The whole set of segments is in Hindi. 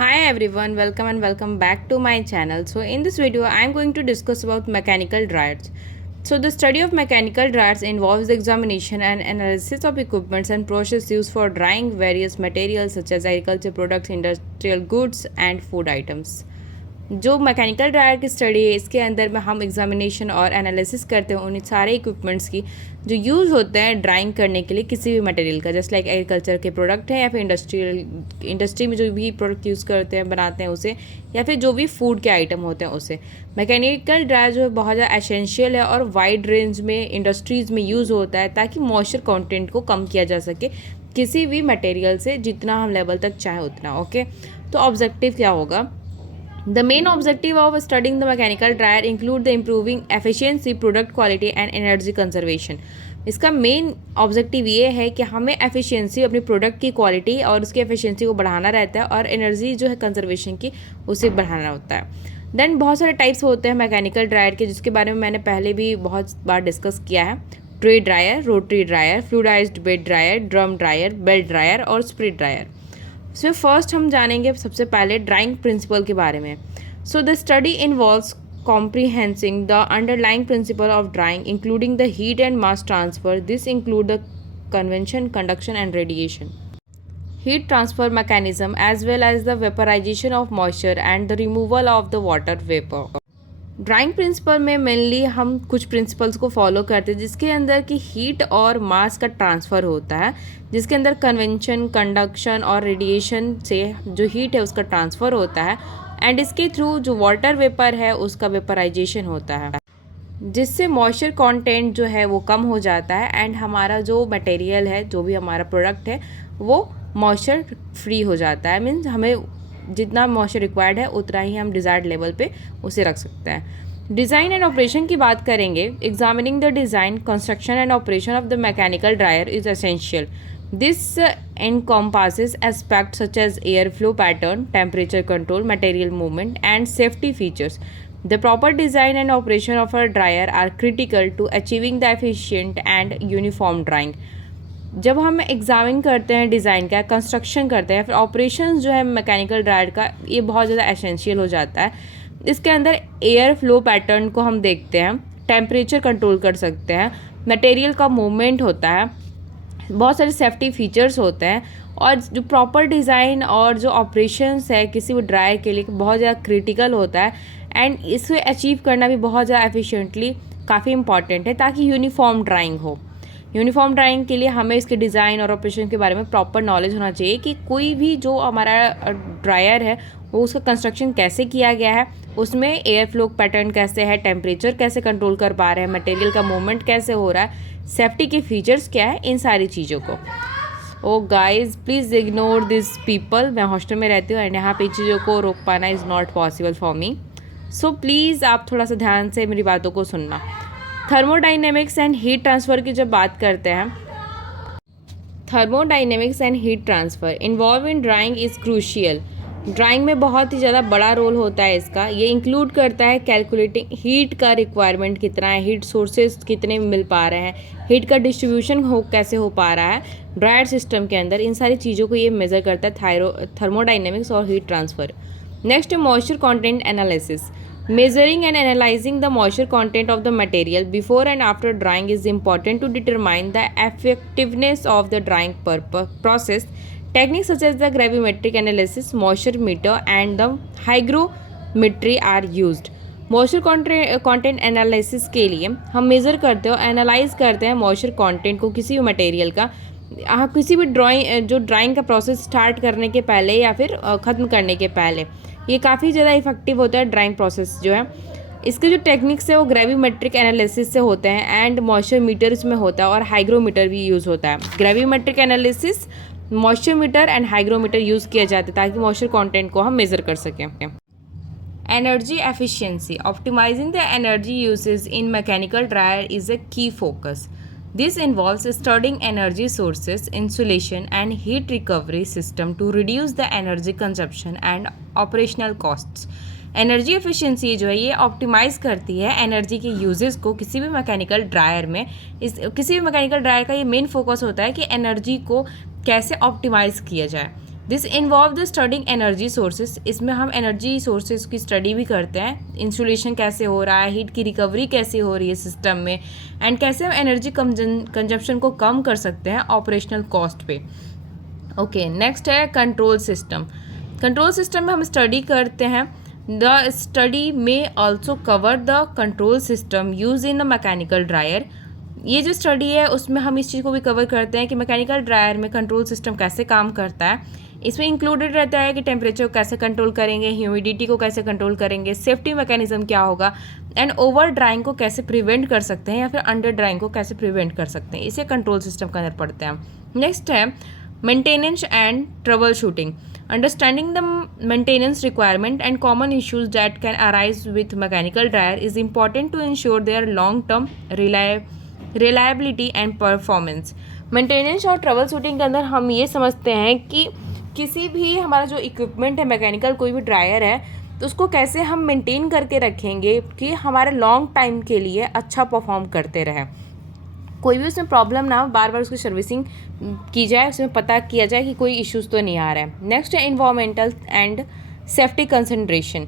Hi everyone, welcome back to my channel. So in this video I am going to discuss about mechanical dryers. So the study of mechanical dryers involves the examination and analysis of equipments and process used for drying various materials such as agriculture products, industrial goods and food items. जो मैकेनिकल ड्रायर की स्टडी है इसके अंदर में हम एग्जामिनेशन और एनालिसिस करते हैं उन सारे इक्विपमेंट्स की जो यूज़ होते हैं ड्राइंग करने के लिए किसी भी मटेरियल का, जस्ट लाइक एग्रीकल्चर के प्रोडक्ट हैं या फिर इंडस्ट्री में जो भी प्रोडक्ट यूज़ करते हैं बनाते हैं उसे, या फिर जो भी फूड के आइटम होते हैं उसे। मैकेनिकल ड्रायर जो है बहुत ज़्यादा एसेंशियल है और वाइड रेंज में इंडस्ट्रीज़ में यूज़ होता है ताकि मॉइस्चर कंटेंट को कम किया जा सके किसी भी मटेरियल से, जितना हम लेवल तक चाहे उतना। ओके, तो ऑब्जेक्टिव क्या होगा? The main objective of studying the mechanical dryer include the improving efficiency, product quality and energy conservation. इसका मेन ऑब्जेक्टिव ये है कि हमें एफिशिएंसी, अपनी प्रोडक्ट की क्वालिटी और उसकी एफिशिएंसी को बढ़ाना रहता है और एनर्जी जो है कंजर्वेशन की उसे बढ़ाना होता है। देन बहुत सारे टाइप्स होते हैं मैकेनिकल ड्रायर के, जिसके बारे में मैंने पहले भी बहुत बार डिस्कस किया है। Tray dryer, rotary dryer, fluidized bed dryer, drum dryer, belt dryer और स्प्रिट ड्रायर। सो फर्स्ट हम जानेंगे सबसे पहले ड्राइंग प्रिंसिपल के बारे में। So the study involves comprehending the underlying principle of drying, including the heat and mass transfer. This include the convection, conduction and radiation, heat transfer mechanism, as well as the vaporization of moisture and the removal of the water vapor. Drawing principle में मेनली हम कुछ प्रिंसिपल्स को फॉलो करते हैं जिसके अंदर की हीट और मास का ट्रांसफ़र होता है, जिसके अंदर कन्वेंशन, कंडक्शन और रेडिएशन से जो हीट है उसका ट्रांसफ़र होता है एंड इसके थ्रू जो वाटर वेपर है उसका वेपराइजेशन होता है, जिससे मॉइस्चर कंटेंट जो है वो कम हो जाता है एंड हमारा जो मटेरियल है, जो भी हमारा प्रोडक्ट है वो मॉइस्चर फ्री हो जाता है। मीन्स हमें जितना मॉइस्चर रिक्वायर्ड है उतना ही हम डिज़ायर्ड लेवल पे उसे रख सकते हैं। डिज़ाइन एंड ऑपरेशन की बात करेंगे। Examining the design, construction and operation of the mechanical dryer is essential. This encompasses aspects such as airflow pattern, temperature control, material movement, and safety features. The proper design and operation of a dryer are critical to achieving the efficient and uniform drying. जब हम एग्जामिन करते हैं डिज़ाइन का, कंस्ट्रक्शन करते हैं, फिर ऑपरेशन जो है मैकेनिकल ड्रायर का, ये बहुत ज़्यादा एसेंशियल हो जाता है। इसके अंदर एयर फ्लो पैटर्न को हम देखते हैं, टेम्परेचर कंट्रोल कर सकते हैं, मटेरियल का मूवमेंट होता है, बहुत सारे सेफ्टी फीचर्स होते हैं और जो प्रॉपर डिज़ाइन और जो ऑपरेशंस है किसी भी ड्रायर के लिए बहुत ज़्यादा क्रिटिकल होता है एंड इसे अचीव करना भी बहुत ज़्यादा एफिशिएंटली काफ़ी इंपॉर्टेंट है ताकि यूनिफॉर्म ड्राइंग हो। यूनिफॉर्म ड्राइंग के लिए हमें इसके डिज़ाइन और ऑपरेशन के बारे में प्रॉपर नॉलेज होना चाहिए कि कोई भी जो हमारा ड्रायर है वो उसका कंस्ट्रक्शन कैसे किया गया है, उसमें एयर फ्लो पैटर्न कैसे है, टेम्परेचर कैसे कंट्रोल कर पा रहे हैं, मटेरियल का मूवमेंट कैसे हो रहा है, सेफ्टी के फीचर्स क्या है, इन सारी चीज़ों को। Oh guys please ignore this people. मैं हॉस्टल में रहती हूँ एंड यहाँ पे चीज़ों को रोक पाना is not possible for me. So please आप थोड़ा सा ध्यान से मेरी बातों को सुनना। थर्मोडाइनेमिक्स एंड हीट ट्रांसफ़र की जब बात करते हैं, thermodynamics and heat transfer involve in drawing is crucial. Drawing में बहुत ही ज़्यादा बड़ा रोल होता है इसका। ये इंक्लूड करता है कैलकुलेटिंग हीट का रिक्वायरमेंट कितना है, हीट सोर्सेज कितने मिल पा रहे हैं, हीट का डिस्ट्रीब्यूशन कैसे हो पा रहा है ड्रायर सिस्टम के अंदर। इन सारी चीज़ों को ये मेज़र करता है थर्मोडाइनेमिक्स और हीट ट्रांसफ़र। नेक्स्ट है moisture content analysis. Measuring and analyzing the moisture content of the material before and after drying is important to determine the effectiveness of the drying process. Techniques such as the gravimetric analysis, moisture meter, and the hygrometry are used. Moisture content analysis के लिए हम मेज़र करते हैं और एनालाइज करते हैं मॉइस्चर कंटेंट को किसी भी मटेरियल का, किसी भी ड्राइंग का प्रोसेस स्टार्ट करने के पहले या फिर ख़त्म करने के पहले। ये काफ़ी ज़्यादा इफेक्टिव होता है ड्राइंग प्रोसेस जो है। इसके जो टेक्निक्स है वो ग्रेविमेट्रिक एनालिसिस से होते हैं एंड मॉइस्चर मीटर इसमें होता है और हाइग्रोमीटर भी यूज़ होता है। Gravimetric analysis, moisture metre and hygrometer use किया जाता है ताकि मॉइस्चर कंटेंट को हम मेज़र कर सकें। Energy efficiency, optimising the energy usage in mechanical dryer is a key focus. This involves studying energy sources, insulation, and heat recovery system to reduce the energy consumption and operational costs. Energy efficiency जो है ये ऑप्टिमाइज़ करती है एनर्जी के यूजेस को किसी भी मैकेनिकल ड्रायर में। किसी भी मैकेनिकल ड्रायर का ये मेन फोकस होता है कि एनर्जी को कैसे ऑप्टिमाइज़ किया जाए। This involve the studying energy sources, इसमें हम एनर्जी सोर्सेज की स्टडी भी करते हैं, इंसुलेशन कैसे हो रहा है, हीट की रिकवरी कैसे हो रही है सिस्टम में, एंड कैसे हम एनर्जी कंजप्शन को कम कर सकते हैं ऑपरेशनल कॉस्ट पे। ओके, नेक्स्ट है कंट्रोल सिस्टम। कंट्रोल सिस्टम में हम स्टडी करते हैं द स्टडी में also cover the control system use in the mechanical dryer. ये जो स्टडी है उसमें हम इस चीज़ को भी कवर करते हैं कि मैकेनिकल ड्रायर में कंट्रोल सिस्टम कैसे काम करता है। इसमें इंक्लूडेड रहता है कि टेम्परेचर को कैसे कंट्रोल करेंगे, ह्यूमिडिटी को कैसे कंट्रोल करेंगे, सेफ्टी मैकेनिज्म क्या होगा, एंड ओवर ड्राइंग को कैसे प्रिवेंट कर सकते हैं या फिर अंडर ड्राइंग को कैसे प्रिवेंट कर सकते हैं, इसे कंट्रोल सिस्टम के अंदर पढ़ते हैं। नेक्स्ट है maintenance and troubleshooting. Understanding the maintenance requirement and common issues that can arise with mechanical dryer is important to ensure their long term reliability and performance. Maintenance और ट्रबल शूटिंग के अंदर हम ये समझते हैं कि किसी भी हमारा जो इक्विपमेंट है मैकेनिकल, कोई भी ड्रायर है, तो उसको कैसे हम मेंटेन करके रखेंगे कि हमारे लॉन्ग टाइम के लिए अच्छा परफॉर्म करते रहे, कोई भी उसमें प्रॉब्लम ना हो, बार बार उसकी सर्विसिंग की जाए, उसमें पता किया जाए कि कोई इश्यूज़ तो नहीं आ रहा है। नेक्स्ट है इन्वायरमेंटल एंड सेफ्टी कंसंट्रेशन।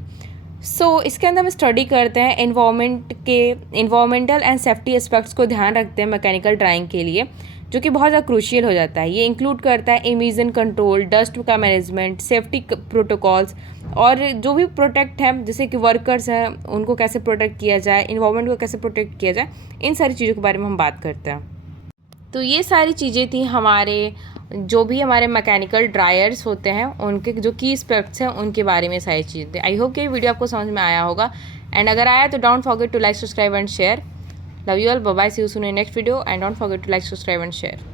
सो इसके अंदर हम स्टडी करते हैं इन्वायरमेंटल एंड सेफ्टी एस्पेक्ट्स को ध्यान रखते हैं मैकेनिकल ड्राइंग के लिए, जो कि बहुत ज़्यादा क्रूशियल हो जाता है। ये इंक्लूड करता है इमिशन कंट्रोल, डस्ट का मैनेजमेंट, सेफ्टी प्रोटोकॉल्स, और जो भी प्रोटेक्ट है जैसे कि वर्कर्स हैं उनको कैसे प्रोटेक्ट किया जाए, इन्वायरमेंट को कैसे प्रोटेक्ट किया जाए, इन सारी चीज़ों के बारे में हम बात करते हैं। तो ये सारी चीज़ें थी हमारे जो भी हमारे मैकेनिकल ड्रायर्स होते हैं उनके जो की एस्पेक्ट्स हैं उनके बारे में सारी चीज़ें थी। आई होप कि ये वीडियो आपको समझ में आया होगा, एंड अगर आया तो don't forget to like, subscribe and share. Love you all, bye bye, see you soon in next video, and don't forget to like, subscribe and share.